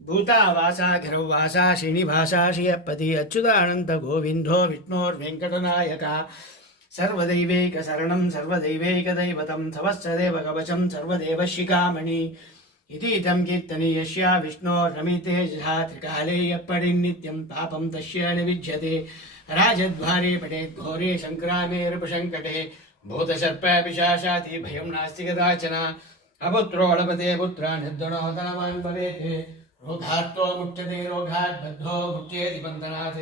भूतावासा घरौवासा श्रीनिवासा श्रियपति अच्युतानंद गोविंदो विष्णोर्वेंकटनायक सर्वदैवैकशरणं सर्वदैवैकदैवतं तवस्सदेव कवचं सर्वदेवशिखामणि इति इदं कीर्तनीयस्य विष्णोर्नमिते त्रिकाले यप्पडिन्नित्यं पापं तस्य न विद्यते राजद्वारे पठेत् घोरे सङ्क्रामे रिपुसङ्कटे भूतसर्पपिशाचाति भयं नास्ति कदाचन अपुत्रो अलपते पुत्रा निर्धनो धनवान् भवेत् रोगार्तो मुच्यते रोगात् बद्धो मुच्येति बन्धनात्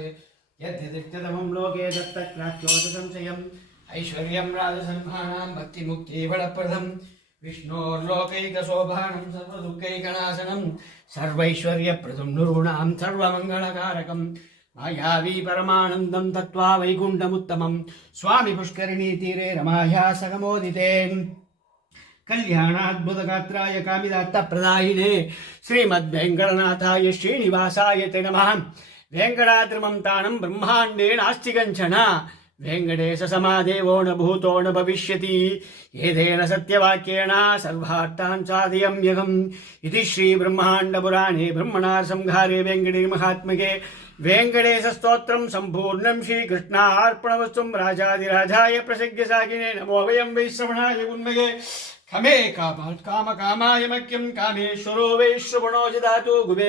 यद्यदित्यतमं लोके दत्तक्राख्योत संशयम् ऐश्वर्यं राजसन्मानां भक्तिमुक्तिफलप्रदं विष्णोर्लोकैकशोभानं सर्वदुःखैकनाशनं सर्वैश्वर्यप्रदं नृणां सर्वमङ्गलकारकं मायावी परमानन्दं तत्त्वा वैकुण्ठमुत्तमं स्वामी पुष्करिणी तीरे रमाया सगमोदिते कल्याणाद्भुतगात्राय कामिदात्तप्रदायिने श्रीमद्वेङ्कटनाथाय श्रीनिवासाय ते नमः वेङ्कटाद्रिमं ब्रह्माण्डे नास्ति कञ्चन वेङ्कटेशसमादेवो न भूतो न भविष्यति एतेन सत्यवाक्येन सर्वार्थान् साधयम्यहम् इति श्रीब्रह्माण्डपुराणे ब्रह्मणारसंहारे वेङ्कटेशमहात्म्ये वेङ्कटेशस्तोत्रं सम्पूर्णं श्रीकृष्णार्पणवस्तु राजाधिराजाय प्रसिद्धसागिने नमो वयं वै श्रवणाय उन्मगे खमे कामाय मह्यं कामेश्वरो वै श्रवणो ददातु